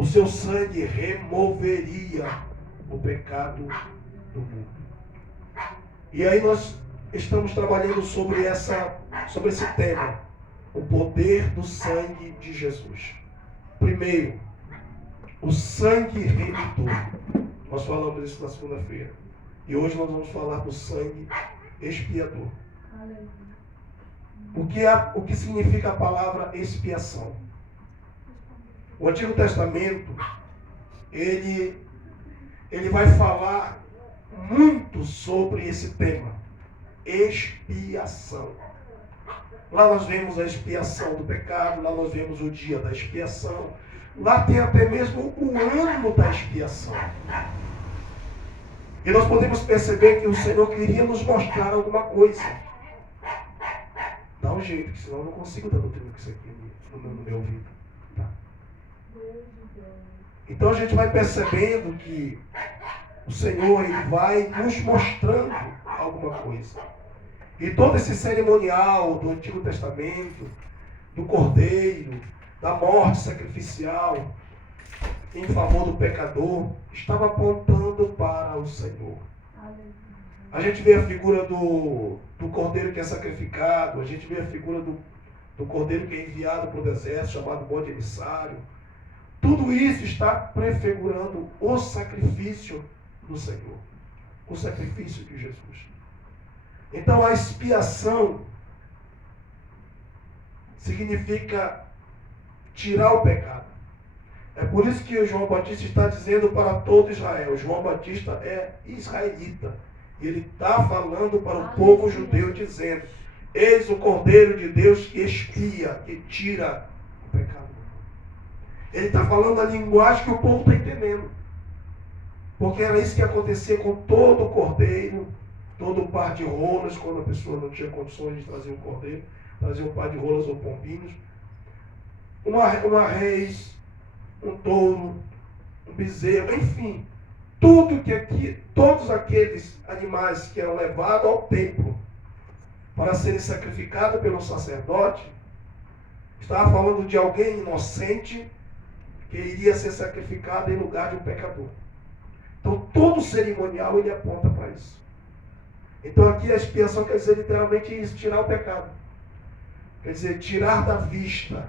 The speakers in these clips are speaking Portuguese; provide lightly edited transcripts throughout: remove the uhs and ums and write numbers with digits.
o seu sangue removeria o pecado do mundo. E aí nós estamos trabalhando sobre esse tema, o poder do sangue de Jesus. Primeiro, o sangue remidor. Nós falamos isso na segunda-feira. E hoje nós vamos falar do sangue expiador. O que significa a palavra expiação? O Antigo Testamento, ele vai falar muito sobre esse tema, expiação. Lá nós vemos a expiação do pecado, lá nós vemos o dia da expiação, lá tem até mesmo o ano da expiação. E nós podemos perceber que o Senhor queria nos mostrar alguma coisa. Dá um jeito, que senão eu não consigo dar doutrina com isso aqui no meu ouvido. Tá? Então a gente vai percebendo que o Senhor ele vai nos mostrando alguma coisa. E todo esse cerimonial do Antigo Testamento, do Cordeiro, da morte sacrificial, em favor do pecador, estava apontando para o Senhor. A gente vê a figura do Cordeiro que é sacrificado, a gente vê a figura do Cordeiro que é enviado para o deserto, chamado bode emissário. Tudo isso está prefigurando o sacrifício do Senhor, o sacrifício de Jesus. Então a expiação significa tirar o pecado. É por isso que o João Batista está dizendo para todo Israel. João Batista é israelita. E ele está falando para o povo judeu dizendo: eis o Cordeiro de Deus que expia, que tira o pecado. Ele está falando a linguagem que o povo está entendendo. Porque era isso que acontecia com todo o cordeiro, todo o par de rolas, quando a pessoa não tinha condições de trazer um cordeiro, trazia um par de rolas ou pombinhos. Uma reis, um touro, um bezerro, enfim. Todos aqueles animais que eram levados ao templo para serem sacrificados pelo sacerdote, estava falando de alguém inocente que iria ser sacrificado em lugar de um pecador. Então todo o cerimonial ele aponta para isso. Então aqui a expiação quer dizer literalmente isso, tirar o pecado. Quer dizer, tirar da vista.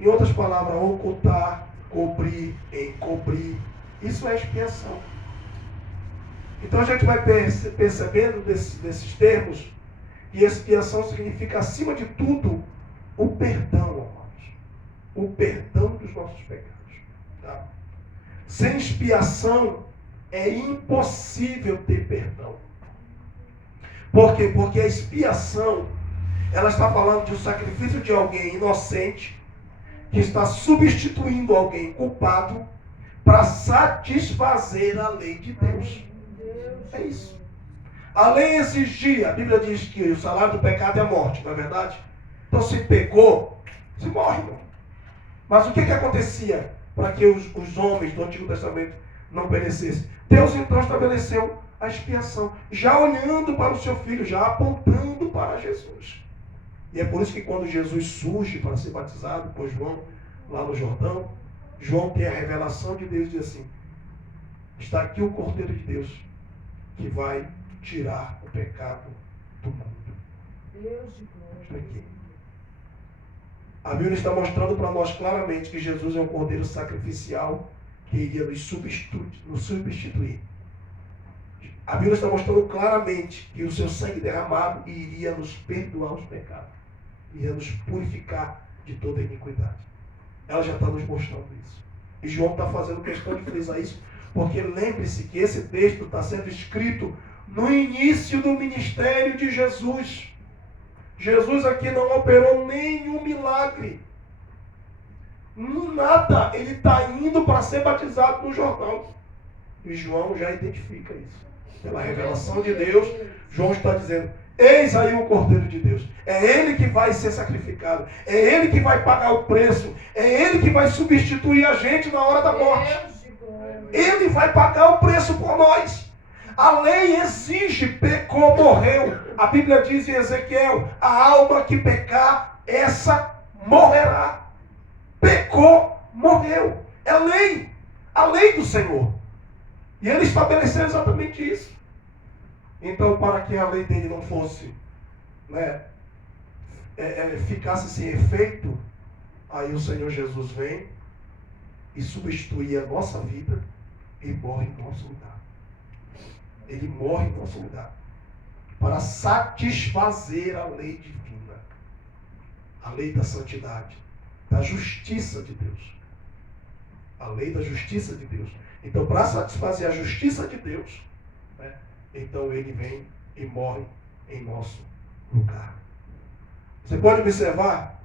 Em outras palavras, ocultar, cobrir, encobrir. Isso é expiação. Então a gente vai percebendo desses termos que expiação significa, acima de tudo, o perdão, amados. O perdão dos nossos pecados. Tá? Sem expiação é impossível ter perdão. Por quê? Porque a expiação, ela está falando de um sacrifício de alguém inocente que está substituindo alguém culpado para satisfazer a lei de Deus. É isso. A lei exigia, a Bíblia diz que o salário do pecado é a morte, não é verdade? Então se pecou, se morre, irmão. Mas o que acontecia para que os homens do Antigo Testamento não perecessem? Deus então estabeleceu a expiação, já olhando para o seu filho, já apontando para Jesus. E é por isso que quando Jesus surge para ser batizado por João, lá no Jordão, João tem a revelação de Deus e diz assim: está aqui o Cordeiro de Deus, que vai tirar o pecado do mundo. Está aqui. A Bíblia está mostrando para nós claramente que Jesus é um Cordeiro sacrificial que iria nos substituir. A Bíblia está mostrando claramente que o seu sangue derramado iria nos perdoar os pecados, iria nos purificar de toda iniquidade. Ela já está nos mostrando isso. E João está fazendo questão de frisar isso, porque lembre-se que esse texto está sendo escrito no início do ministério de Jesus. Jesus aqui não operou nenhum milagre. Nada. Ele está indo para ser batizado no Jordão. E João já identifica isso. Pela revelação de Deus, João está dizendo: eis aí o Cordeiro de Deus. É Ele que vai ser sacrificado. É Ele que vai pagar o preço. É Ele que vai substituir a gente na hora da morte. Ele vai pagar o preço por nós. A lei exige, pecou, morreu. A Bíblia diz em Ezequiel: a alma que pecar, essa morrerá. Pecou, morreu. É lei. A lei do Senhor. E ele estabeleceu exatamente isso. Então, para que a lei dele não fosse, né, ficasse sem efeito, aí o Senhor Jesus vem e substitui a nossa vida e morre em nosso lugar. Ele morre em nosso lugar. Para satisfazer a lei divina. A lei da santidade. Da justiça de Deus. A lei da justiça de Deus. Então, para satisfazer a justiça de Deus, né, então ele vem e morre em nosso lugar. Você pode observar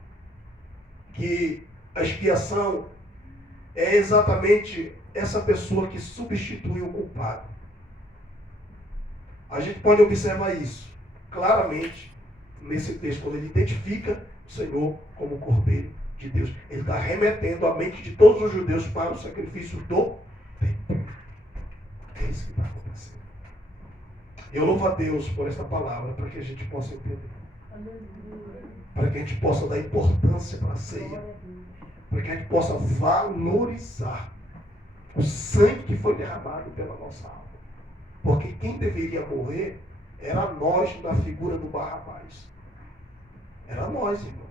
que a expiação é exatamente essa pessoa que substitui o culpado. A gente pode observar isso claramente nesse texto, quando ele identifica o Senhor como o Cordeiro de Deus. Ele está remetendo a mente de todos os judeus para o sacrifício do templo. É isso que está acontecendo. Eu louvo a Deus por esta palavra, para que a gente possa entender. Para que a gente possa dar importância para a ceia. Para que a gente possa valorizar o sangue que foi derramado pela nossa alma. Porque quem deveria morrer era nós na figura do Barrabás. Era nós, irmão.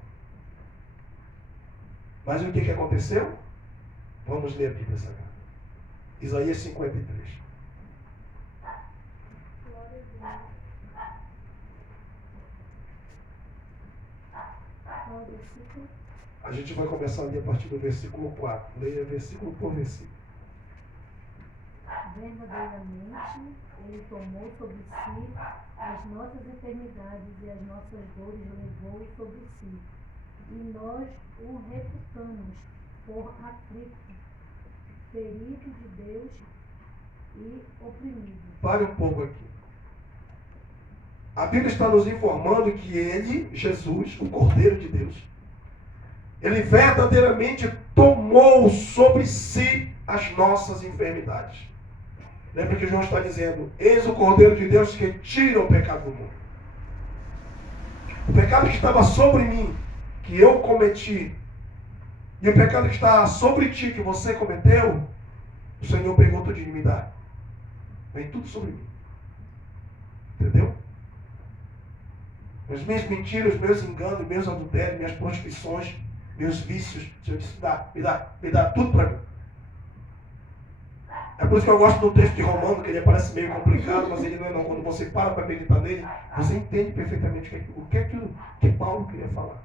Mas o que aconteceu? Vamos ler a Bíblia Sagrada. Isaías 53. A gente vai começar ali a partir do versículo 4. Leia versículo por versículo. Verdadeiramente, Ele tomou sobre si as nossas enfermidades e as nossas dores levou sobre si. E nós o reputamos por aflito, ferido de Deus e oprimido. Pare um pouco aqui. A Bíblia está nos informando que ele, Jesus, o Cordeiro de Deus, ele verdadeiramente tomou sobre si as nossas enfermidades. Lembra que João está dizendo: eis o Cordeiro de Deus que tira o pecado do mundo. O pecado que estava sobre mim, que eu cometi, e o pecado que está sobre ti, que você cometeu, o Senhor pegou tudo de me dar. Vem tudo sobre mim. Entendeu? As minhas mentiras, meus enganos, meus adultérios, minhas prostituições, meus vícios, o Senhor disse: me dá tudo para mim. É por isso que eu gosto do texto de Romano, que ele parece meio complicado, mas ele não é não. Quando você para meditar nele, você entende perfeitamente o que é aquilo que Paulo queria falar.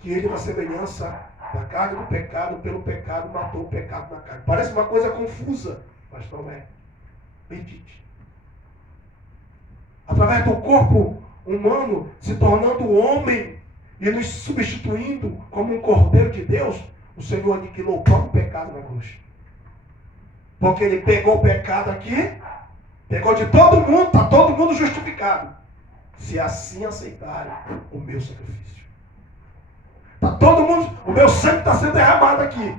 Que ele, na semelhança da carne do pecado, pelo pecado, matou o pecado na carne. Parece uma coisa confusa, mas não é. Medite. Através do corpo humano, se tornando homem e nos substituindo como um Cordeiro de Deus, o Senhor aniquilou o próprio pecado na cruz. Porque ele pegou o pecado aqui, pegou de todo mundo, está todo mundo justificado. Se assim aceitarem o meu sacrifício. Está todo mundo, o meu sangue está sendo derramado aqui.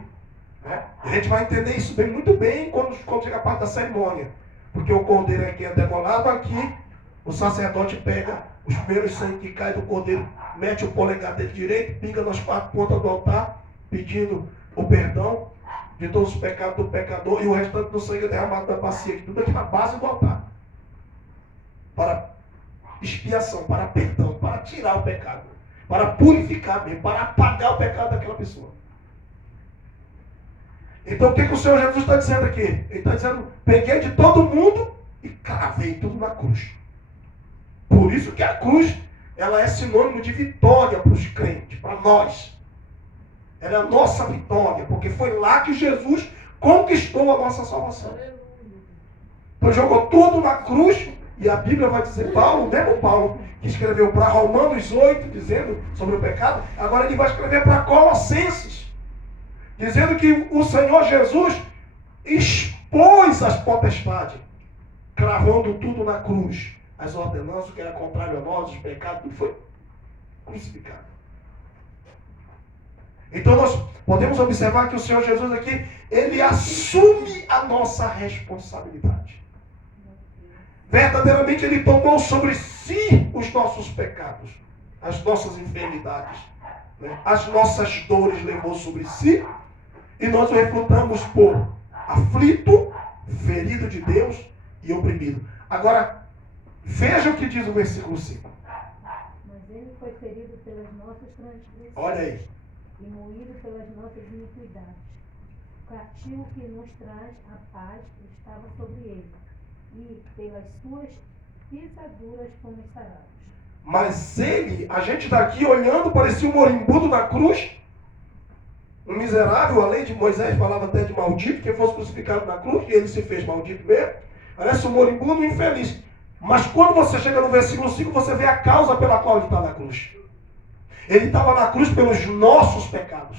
Né? A gente vai entender isso muito bem quando chega a parte da cerimônia. Porque o cordeiro aqui é degolado aqui, o sacerdote pega os primeiros sangue que cai do cordeiro, mete o polegar dele direito, pinga nas 4 pontas do altar, pedindo o perdão de todos os pecados do pecador, e o restante do sangue é derramado da bacia, tudo aqui na base do altar. Para expiação, para perdão, para tirar o pecado, para purificar mesmo, para apagar o pecado daquela pessoa. Então o que o Senhor Jesus está dizendo aqui? Ele está dizendo: peguei de todo mundo e cravei tudo na cruz. Por isso que a cruz, ela é sinônimo de vitória para os crentes, para nós. Ela é a nossa vitória, porque foi lá que Jesus conquistou a nossa salvação. Então jogou tudo na cruz, e a Bíblia vai dizer, Paulo, mesmo Paulo, que escreveu para Romanos 8, dizendo sobre o pecado, agora ele vai escrever para Colossenses, dizendo que o Senhor Jesus expôs as potestades, cravando tudo na cruz. As ordenanças que era contrário a nós, os pecados, tudo foi crucificado. Então nós podemos observar que o Senhor Jesus aqui, ele assume a nossa responsabilidade. Verdadeiramente ele tomou sobre si os nossos pecados, as nossas enfermidades. né, as nossas dores levou sobre si, e nós o refutamos por aflito, ferido de Deus e oprimido. Agora, veja o que diz o versículo 5. Mas ele foi ferido pelas nossas transgressões. Olha aí. E moído pelas nossas iniquidades. O castigo que nos traz a paz estava sobre ele, e pelas suas pisaduras fomos sarados. Mas ele, a gente daqui olhando, parecia um moribundo na cruz, um miserável, a lei de Moisés falava até de maldito, quem fosse crucificado na cruz, e ele se fez maldito mesmo, parece um moribundo infeliz. Mas quando você chega no versículo 5, você vê a causa pela qual ele está na cruz. Ele estava na cruz pelos nossos pecados,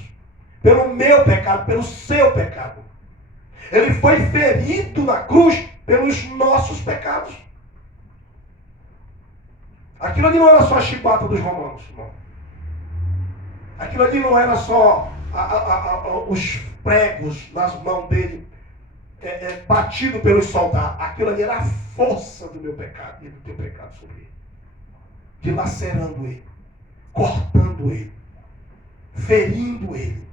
pelo meu pecado, pelo seu pecado. Ele foi ferido na cruz pelos nossos pecados. Aquilo ali não era só a chibata dos romanos, não. Aquilo ali não era só os pregos nas mãos dele, batido pelos soldados. Aquilo ali era a força do meu pecado e do teu pecado sobre ele. Dilacerando ele, cortando ele, ferindo ele.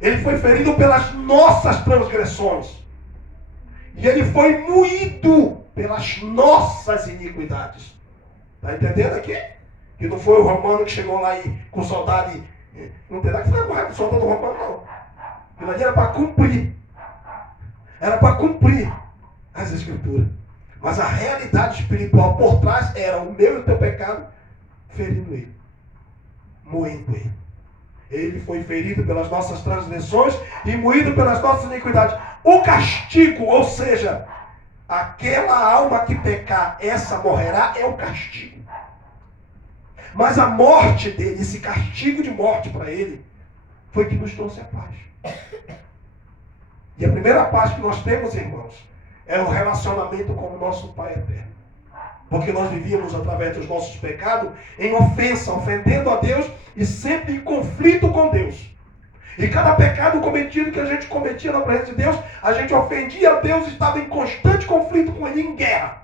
Ele foi ferido pelas nossas transgressões. E ele foi moído pelas nossas iniquidades. Está entendendo aqui? Que não foi o romano que chegou lá e com o soldado e não tem nada que ficar com o soldado do romano, não. Aquilo ali era para cumprir. Era para cumprir as escrituras. Mas a realidade espiritual por trás era o meu e o teu pecado ferindo ele. Moendo ele. Ele foi ferido pelas nossas transgressões e moído pelas nossas iniquidades. O castigo, ou seja, aquela alma que pecar, essa morrerá, é o castigo. Mas a morte dele, esse castigo de morte para ele, foi que nos trouxe a paz. E a primeira paz que nós temos, irmãos, é o relacionamento com o nosso Pai eterno. Porque nós vivíamos através dos nossos pecados em ofensa, ofendendo a Deus e sempre em conflito com Deus. E cada pecado cometido que a gente cometia na presença de Deus, a gente ofendia a Deus e estava em constante conflito com Ele, em guerra.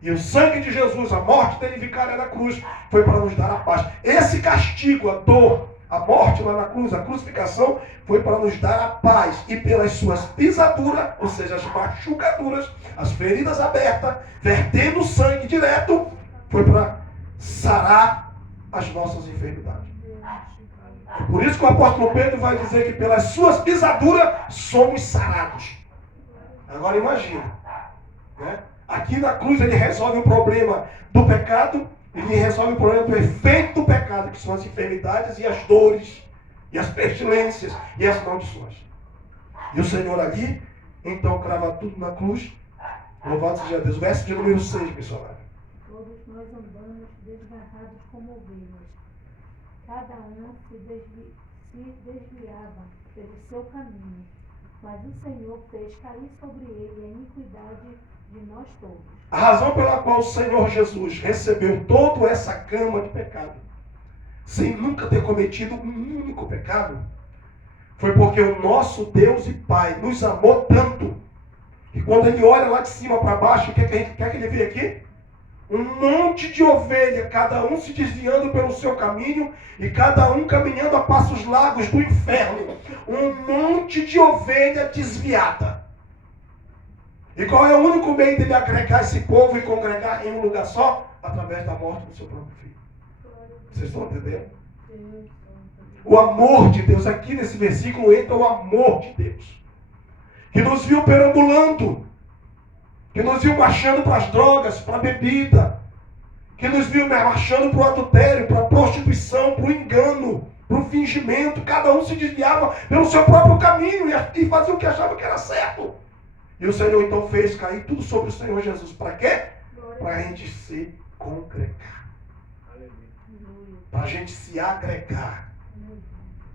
E o sangue de Jesus, a morte dele vicária na cruz, foi para nos dar a paz. Esse castigo, a dor, a morte lá na cruz, a crucificação, foi para nos dar a paz. E pelas suas pisaduras, ou seja, as machucaduras, as feridas abertas, vertendo sangue direto, foi para sarar as nossas enfermidades. Por isso que o apóstolo Pedro vai dizer que pelas suas pisaduras somos sarados. Agora imagina, né? Aqui na cruz ele resolve o problema do pecado, ele resolve o problema do efeito do pecado, que são as enfermidades e as dores, e as pestilências e as maldições. E o Senhor ali, então, crava tudo na cruz. Louvado seja Deus. Verso de número 6, missionário. Todos nós andamos desgarrados como ovelhas. Cada um se desviava pelo seu caminho. Mas o Senhor fez cair sobre ele a iniquidade de nós todos. A razão pela qual o Senhor Jesus recebeu toda essa gama de pecado, sem nunca ter cometido um único pecado, foi porque o nosso Deus e Pai nos amou tanto, que quando Ele olha lá de cima para baixo, o que é que Ele vê aqui? Um monte de ovelha, cada um se desviando pelo seu caminho, e cada um caminhando a passos largos do inferno. Um monte de ovelha desviada. E qual é o único meio dele agregar esse povo e congregar em um lugar só? Através da morte do seu próprio filho. Vocês estão entendendo? O amor de Deus, aqui nesse versículo entra o amor de Deus, que nos viu perambulando, que nos viu marchando para as drogas, para a bebida, que nos viu marchando para o adultério, para a prostituição, para o engano, para o fingimento. Cada um se desviava pelo seu próprio caminho e fazia o que achava que era certo. E o Senhor então fez cair tudo sobre o Senhor Jesus. Para quê? Para a gente se congregar. Para a gente se agregar.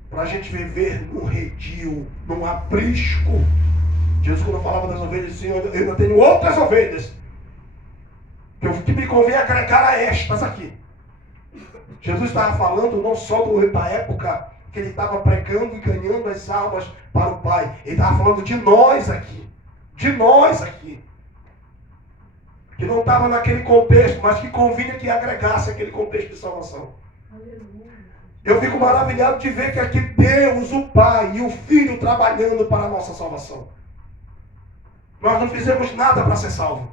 Para a gente viver num redil, num aprisco. Jesus, quando falava das ovelhas, disse: eu ainda tenho outras ovelhas que me convém agregar a estas aqui. Jesus estava falando não só da época que ele estava pregando e ganhando as almas para o Pai. Ele estava falando de nós aqui. De nós aqui. Que não estava naquele contexto, mas que convinha que agregasse aquele contexto de salvação. Eu fico maravilhado de ver que aqui Deus, o Pai e o Filho trabalhando para a nossa salvação. Nós não fizemos nada para ser salvo.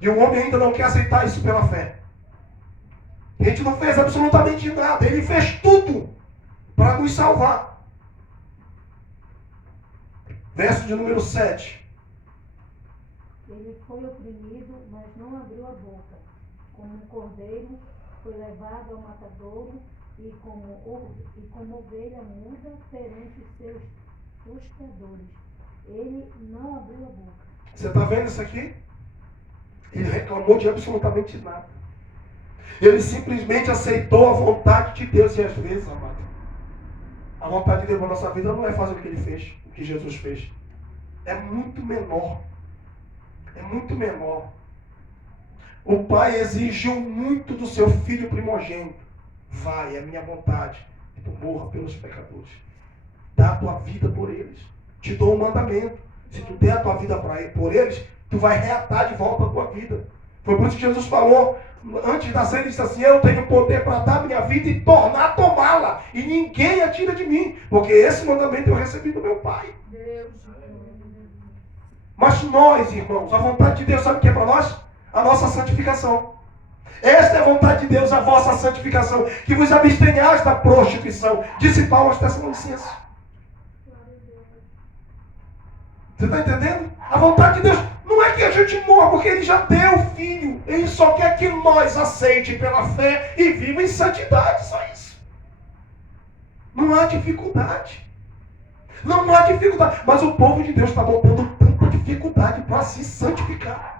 E o homem ainda não quer aceitar isso pela fé. A gente não fez absolutamente nada. Ele fez tudo para nos salvar. Verso de número 7. Ele foi oprimido, mas não abriu a boca. Como um cordeiro foi levado ao matadouro e como ovelha muda perante os seus tosqueadores. Ele não abriu a boca. Você está vendo isso aqui? Ele reclamou de absolutamente nada. Ele simplesmente aceitou a vontade de Deus. E às vezes, amado, a vontade de Deus na nossa vida não é fazer o que ele fez, o que Jesus fez. É muito menor. É muito menor. O pai exigiu muito do seu filho primogênito. Vai, é minha vontade, que tu morra pelos pecadores. Dá a tua vida por eles. Te dou um mandamento. Se tu der a tua vida por eles, tu vai reatar de volta a tua vida. Foi por isso que Jesus falou, antes da ceia, ele disse assim: eu tenho poder para dar minha vida e tornar a tomá-la. E ninguém a tira de mim. Porque esse mandamento eu recebi do meu pai. Mas nós, irmãos, a vontade de Deus, sabe o que é para nós? A nossa santificação. Esta é a vontade de Deus, a vossa santificação, que vos abstenhais da prostituição, disse Paulo aos Tessalonicenses. Você está entendendo? A vontade de Deus não é que a gente morra, porque Ele já deu o Filho. Ele só quer que nós aceite pela fé e viva em santidade, só isso. Não há dificuldade. Não há dificuldade. Mas o povo de Deus está botando tanta dificuldade para se santificar.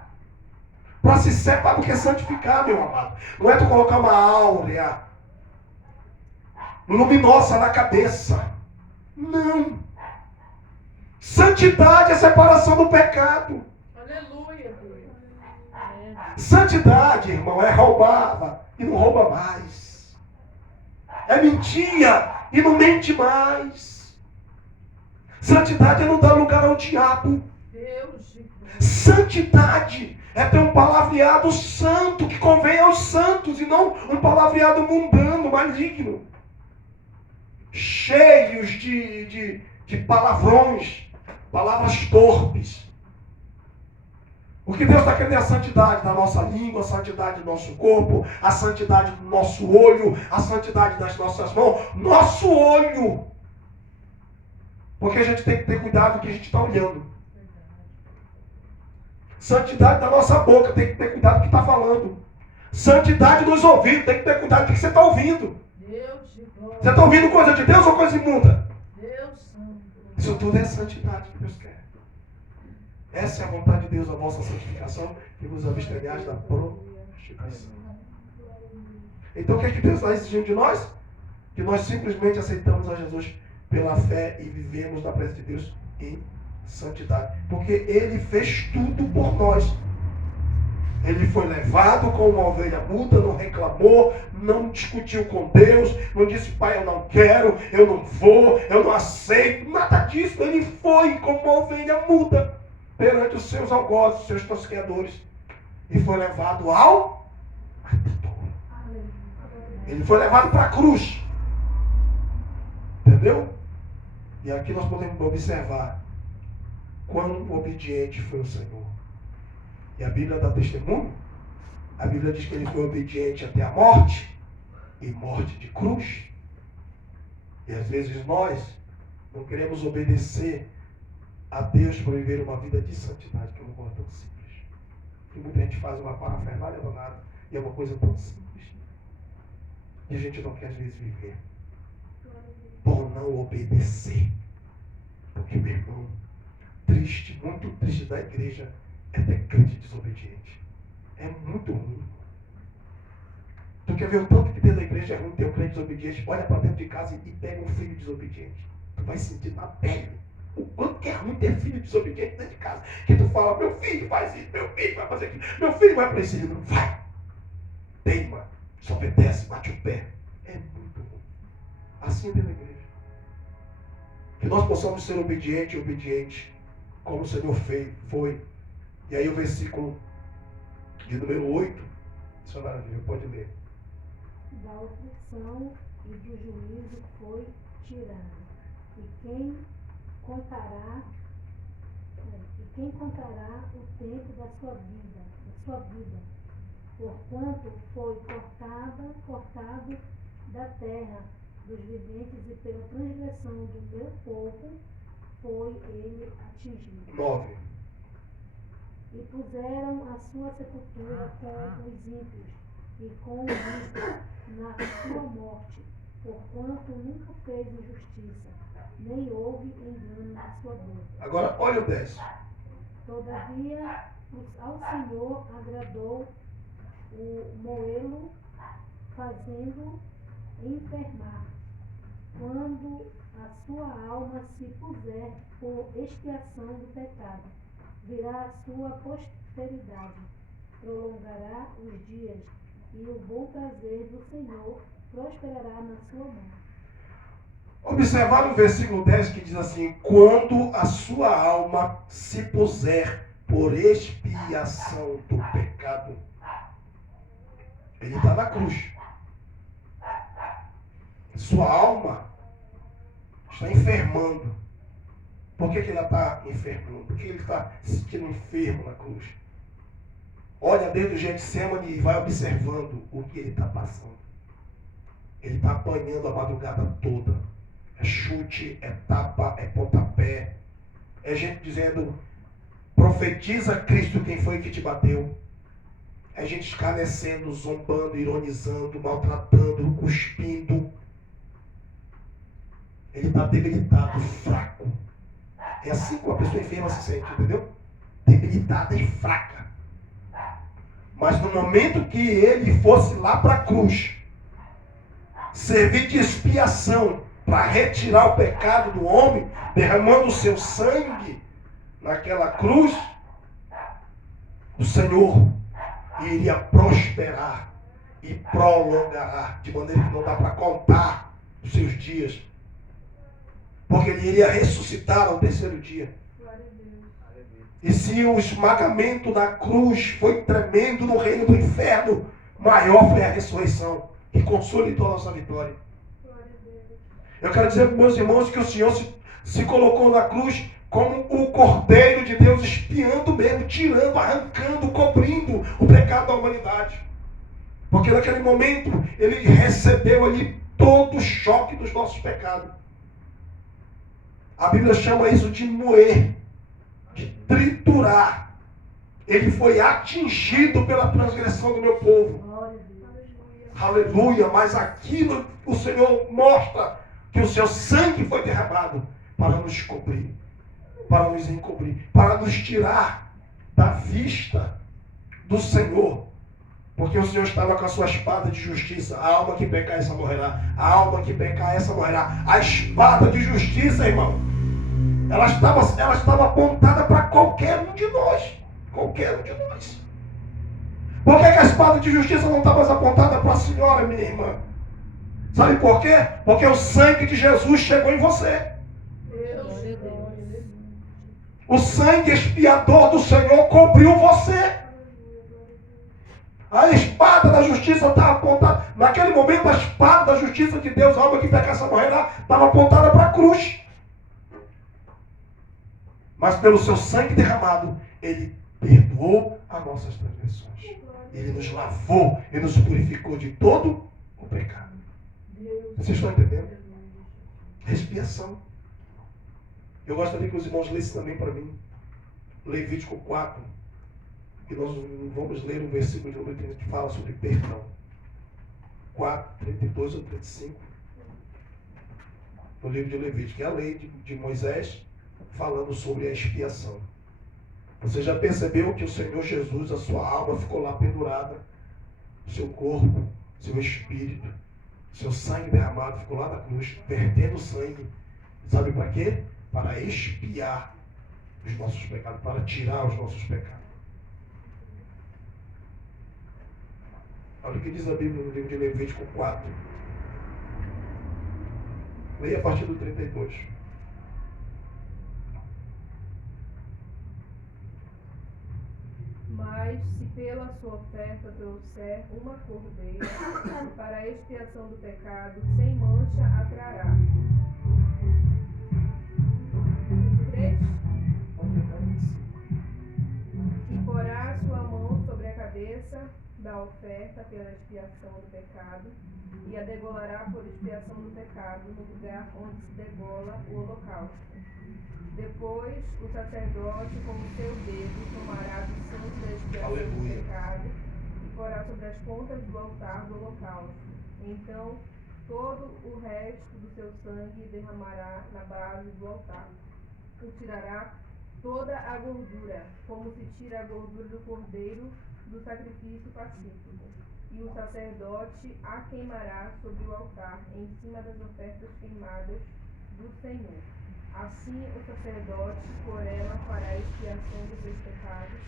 Para se separar, porque santificar, meu amado, não é tu colocar uma áurea luminosa na cabeça. Não. Santidade é separação do pecado. Aleluia, Deus. Santidade, irmão, é roubar e não rouba mais. É mentia e não mente mais. Santidade é não dar lugar ao diabo. Santidade é ter um palavreado santo que convém aos santos e não um palavreado mundano, maligno. Cheios de palavrões, palavras torpes. O que Deus está querendo é a santidade da nossa língua, a santidade do nosso corpo, a santidade do nosso olho, a santidade das nossas mãos, nosso olho. Porque a gente tem que ter cuidado do que a gente está olhando. Santidade da nossa boca, tem que ter cuidado do que está falando. Santidade dos ouvidos, tem que ter cuidado do que você está ouvindo. Você está ouvindo coisa de Deus ou coisa imunda? Isso tudo é santidade que Deus quer. Essa é a vontade de Deus, a vossa santificação, que vos abstenhais da prostituição. Então o que é que Deus está exigindo de nós? Que nós simplesmente aceitamos a Jesus pela fé e vivemos na presença de Deus em santidade. Porque Ele fez tudo por nós. Ele foi levado como uma ovelha muda, não reclamou, não discutiu com Deus, não disse: pai, eu não quero, eu não vou, eu não aceito, nada disso. Ele foi como uma ovelha muda perante os seus algozes, os seus tosqueadores, e foi levado ao matadouro. Ele foi levado para a cruz. Entendeu? E aqui nós podemos observar quão obediente foi o Senhor. E a Bíblia dá testemunho. A Bíblia diz que ele foi obediente até a morte, e morte de cruz. E às vezes nós não queremos obedecer a Deus para viver uma vida de santidade, que é uma coisa tão simples. E muita gente faz uma parafernália danada, e é uma coisa tão simples. E a gente não quer às vezes viver por não obedecer. Porque, meu irmão, triste, muito triste da igreja é ter crente desobediente. É muito ruim. Tu quer ver o tanto que dentro da igreja é ruim ter um crente desobediente? Olha para dentro de casa e pega um filho desobediente. Tu vai sentir na pele o quanto que é ruim ter filho desobediente dentro de casa. Que tu fala: meu filho faz isso, meu filho vai fazer aquilo, meu filho vai para esse livro. Não vai. Teima, só obedece, bate o pé. É muito ruim. Assim é dentro da igreja. Que nós possamos ser obedientes, como o Senhor foi. E aí o versículo de número 8, isso é maravilhoso, pode ler. da opressão e do juízo foi tirado. E quem contará o tempo da sua vida, porquanto foi cortado da terra dos viventes, e pela transgressão do meu povo foi ele atingido. 9. E puseram a sua sepultura com os ímpios e com os ímpios na sua morte, porquanto nunca fez injustiça, nem houve engano na sua boca. Agora, olha o 10. Todavia, ao Senhor agradou o moê-lo, fazendo enfermar. Quando a sua alma se puser por expiação do pecado, virá a sua posteridade, prolongará os dias, e o bom prazer do Senhor prosperará na sua mão. Observar o versículo 10 que diz assim: quando a sua alma se puser por expiação do pecado. Ele está na cruz. Sua alma está enfermando. Por que ela está enfermando? Por que ele está se sentindo enfermo na cruz? Olha desde o Getsemane e vai observando o que ele está passando. Ele está apanhando a madrugada toda. É chute, é tapa, é pontapé. É gente dizendo: profetiza Cristo quem foi que te bateu. É gente escarnecendo, zombando, ironizando, maltratando, cuspindo. Ele está debilitado, fraco. É assim que uma pessoa enferma se sente, entendeu? Debilitada e fraca. Mas no momento que ele fosse lá para a cruz, servir de expiação para retirar o pecado do homem, derramando o seu sangue naquela cruz, o Senhor iria prosperar e prolongará, de maneira que não dá para contar os seus dias. Porque ele iria ressuscitar ao terceiro dia. E se o esmagamento da cruz foi tremendo no reino do inferno, maior foi a ressurreição, que consolidou a nossa vitória. Eu quero dizer para meus irmãos que o Senhor se colocou na cruz como o Cordeiro de Deus, expiando mesmo, tirando, arrancando, cobrindo o pecado da humanidade. Porque naquele momento ele recebeu ali todo o choque dos nossos pecados. A Bíblia chama isso de moer, de triturar. Ele foi atingido pela transgressão do meu povo. Aleluia. Mas aqui o Senhor mostra que o seu sangue foi derramado para nos cobrir, para nos encobrir, para nos tirar da vista do Senhor. Porque o Senhor estava com a sua espada de justiça. A alma que pecar, essa morrerá. A alma que pecar, essa morrerá. A espada de justiça, irmão, ela estava apontada para qualquer um de nós. Qualquer um de nós. Por que a espada de justiça não está mais apontada para a senhora, minha irmã? Sabe por quê? Porque o sangue de Jesus chegou em você. O sangue expiador do Senhor cobriu você. A espada da justiça estava apontada. Naquele momento, a espada da justiça de Deus, a alma que pecar essa morrerá, estava apontada para a cruz. Mas pelo seu sangue derramado, ele perdoou as nossas transgressões. Ele nos lavou e nos purificou de todo o pecado. Vocês estão entendendo? Expiação. Eu gostaria que os irmãos lessem também para mim Levítico 4. E nós vamos ler o versículo de número 30 que fala sobre perdão. 4, 32 ou 35. No livro de Levítico. É a lei de Moisés falando sobre a expiação. Você já percebeu que o Senhor Jesus, a sua alma ficou lá pendurada. O seu corpo, seu espírito, seu sangue derramado ficou lá na cruz, perdendo sangue. Sabe para quê? Para expiar os nossos pecados, para tirar os nossos pecados. Olha o que diz a Bíblia no livro de Levítico 4. Leia a partir do 32. Mas Mas se pela sua oferta trouxer uma cordeira para a expiação do pecado, sem mancha a trará. 3. E porá a sua mão sobre a cabeça da oferta pela expiação do pecado, e a degolará por expiação do pecado no lugar onde se degola o holocausto. Depois o sacerdote com o seu dedo tomará do sangue da expiação Aleluia. do pecado e porá sobre as pontas do altar do holocausto. Então todo o resto do seu sangue derramará na base do altar. O tirará toda a gordura, como se tira a gordura do cordeiro do sacrifício pacífico. E o sacerdote a queimará sobre o altar, em cima das ofertas queimadas do Senhor. Assim o sacerdote por ela fará expiação dos seus pecados,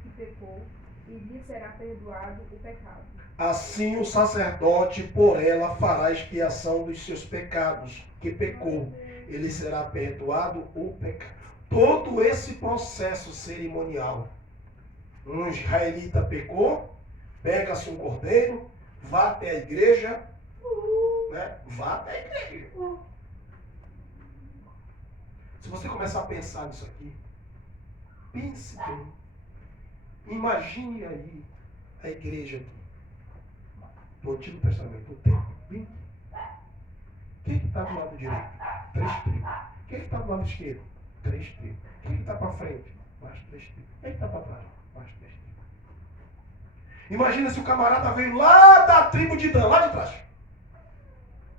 que pecou, e lhe será perdoado o pecado. Assim o sacerdote por ela fará expiação dos seus pecados, que pecou. Ele será perdoado o pecado. Todo esse processo cerimonial. Um israelita pecou, pega-se um cordeiro, vá até a igreja, né? Vá até a igreja. Se você começar a pensar nisso aqui, pense bem. Imagine aí a igreja aqui, do Antigo Testamento, o templo. Bem aqui. Quem que está do lado direito? 3 tribos. Quem que está do lado esquerdo? 3 tribos. Quem que está para frente? Mais 3 tribos. Quem que está para trás? Mais 3 tribos. Imagina se o camarada veio lá da tribo de Dan, lá de trás.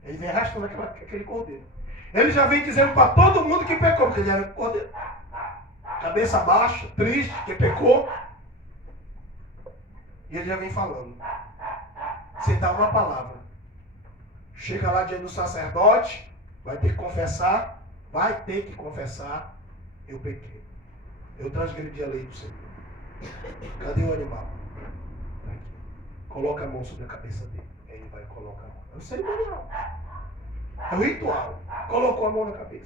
Ele vem arrastando aquele cordeiro. Ele já vem dizendo para todo mundo que pecou, porque ele era cordeiro. Cabeça baixa, triste, que pecou. E ele já vem falando. Sem dar uma palavra. Chega lá diante do sacerdote, vai ter que confessar. Vai ter que confessar. Eu pequei. Eu transgredi a lei do Senhor. Cadê o animal? Tá aqui. Coloca a mão sobre a cabeça dele. Aí ele vai colocar a mão. É o cerimonial. É o ritual. Colocou a mão na cabeça.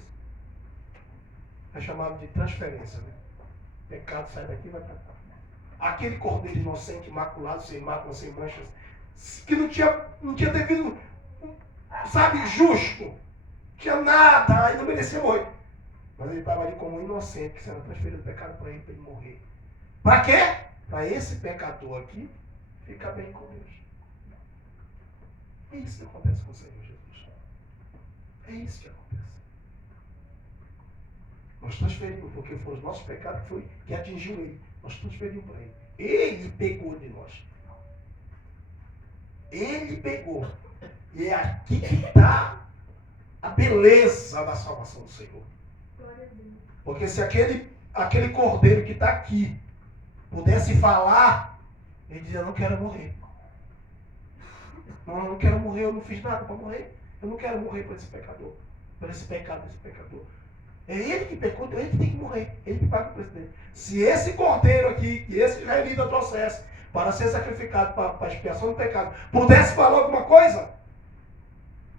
É chamado de transferência, né? O pecado sai daqui e vai para cá. Aquele cordeiro inocente, imaculado, sem mácula, sem manchas, que não tinha devido, sabe, justo. Tinha nada, ainda merecia morrer. Mas ele estava ali como inocente, que sendo transferido o pecado para ele morrer. Para quê? Para esse pecador aqui ficar bem com Deus. É isso que acontece com o Senhor Jesus. É isso que acontece. Nós transferimos, porque foram os nossos pecados que atingiu ele. Nós transferimos para ele. Ele pegou de nós. Ele pegou. E é aqui que está a beleza da salvação do Senhor. Porque se aquele cordeiro que está aqui pudesse falar, ele dizia, eu não quero morrer. Não, eu não quero morrer, eu não fiz nada para morrer. Eu não quero morrer por esse pecador. Por esse pecado desse pecador. É ele que pecou, então ele que tem que morrer. Ele que paga o preço dele. Se esse cordeiro aqui, que esse israelita trouxesse para ser sacrificado para a expiação do pecado, pudesse falar alguma coisa,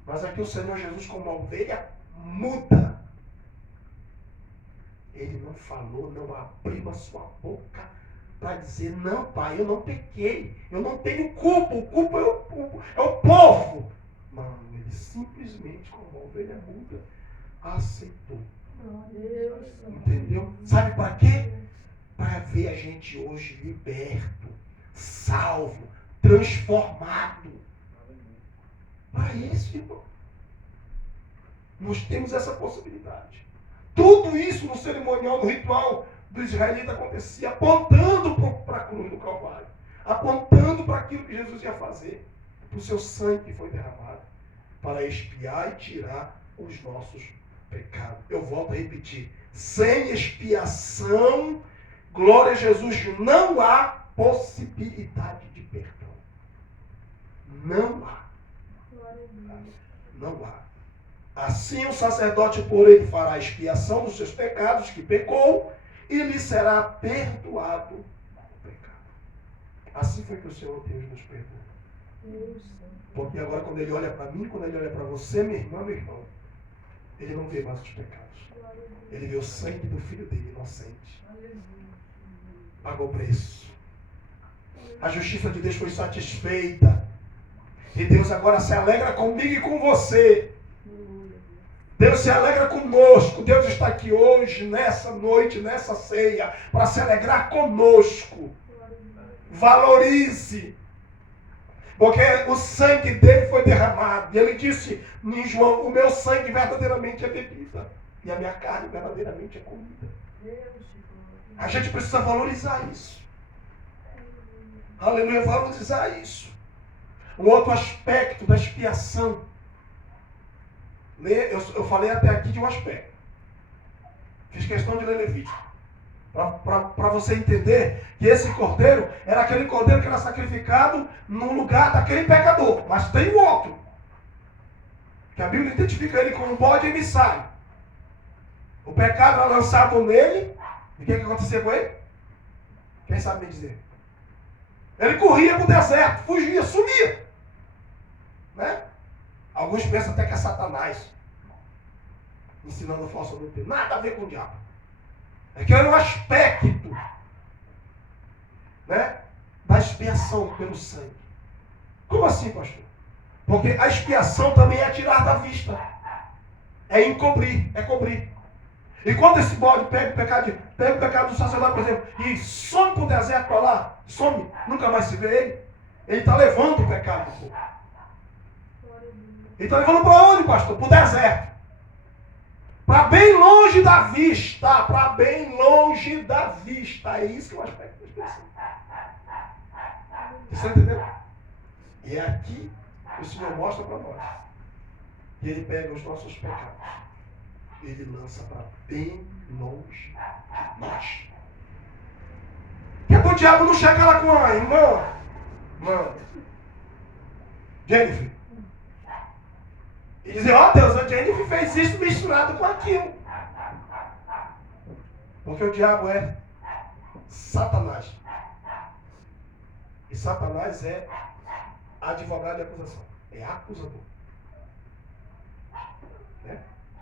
mas aqui o Senhor Jesus, como uma ovelha muda, ele não falou, não abriu a sua boca para dizer, não, pai, eu não pequei, eu não tenho culpa, o culpa é o povo. Não, ele simplesmente, como uma ovelha muda, aceitou. Entendeu? Sabe para quê? Para ver a gente hoje liberto, salvo, transformado. Para isso, irmão. Nós temos essa possibilidade. Tudo isso no cerimonial, no ritual do israelita acontecia, apontando para a cruz do Calvário, apontando para aquilo que Jesus ia fazer, para o seu sangue que foi derramado, para expiar e tirar os nossos pecados. Eu volto a repetir, sem expiação, glória a Jesus, não há possibilidade de perdão. Não há. Não há. Assim o sacerdote por ele fará expiação dos seus pecados, que pecou, e lhe será perdoado o pecado. Assim foi que o Senhor Deus nos perdoou. Porque agora quando ele olha para mim, quando ele olha para você, minha irmã, meu irmão, ele não vê mais os pecados. Ele vê o sangue do filho dele, inocente. Pagou o preço. A justiça de Deus foi satisfeita. E Deus agora se alegra comigo e com você. Deus se alegra conosco. Deus está aqui hoje, nessa noite, nessa ceia, para se alegrar conosco. Valorize. Porque o sangue dele foi derramado. E ele disse em João, o meu sangue verdadeiramente é bebida. E a minha carne verdadeiramente é comida. A gente precisa valorizar isso. Aleluia, valorizar isso. Um outro aspecto da expiação. Eu falei até aqui de um aspecto. Fiz questão de ler Levítico. Para você entender que esse cordeiro era aquele cordeiro que era sacrificado no lugar daquele pecador. Mas tem o outro. Que a Bíblia identifica ele como um bode emissário. O pecado era lançado nele. E o que acontecia com ele? Quem sabe me dizer? Ele corria para o deserto, fugia, sumia. Né? Alguns pensam até que é Satanás ensinando falso doutrina. Nada a ver com o diabo. É que era um aspecto, né, da expiação pelo sangue. Como assim, pastor? Porque a expiação também é tirar da vista. É encobrir, é cobrir. E quando esse bode pega o pecado do sacerdote, por exemplo, e some para o deserto para lá, some, nunca mais se vê ele está levando o pecado do povo. Ele está levando para onde, pastor? Para o deserto. Para bem longe da vista. Para bem longe da vista. É isso que é o aspecto da expiação. Você está entendendo? E é aqui que o Senhor mostra para nós. E Ele pega os nossos pecados. E Ele lança para bem longe de nós. Que o diabo não chega lá com a irmã Jennifer. E dizer, ó Deus, a Jennifer fez isso misturado com aquilo. Porque o diabo é Satanás. E Satanás é advogado de acusação. É acusador. Né?